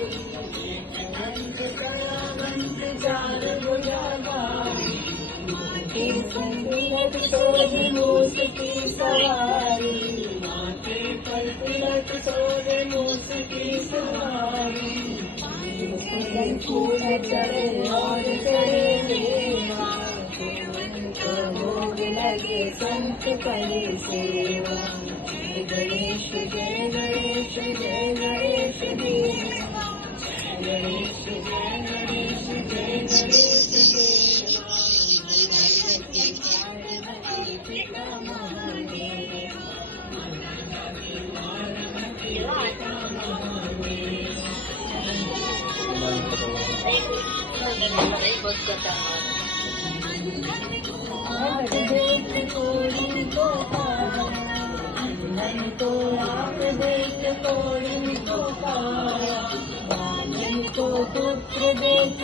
अनंत कलावंत चार भुजाधारी, माथे संगीत शोध मूस की सवारी, माथे पर तिलक शोध मूस की सवारी, फूल चढ़े और चढ़े देवा, तो भोग लगे संत करे सेवा। जय गणेश जय गणेश जय गणेश देवा, जय गणेश जय गणेश जय गणेश देवा। पिता महादेव, पिता हाथ देख कोड़ी को पाया, नहीं तो आप देख कोड़ी को पाया, बाली को पुत्र देख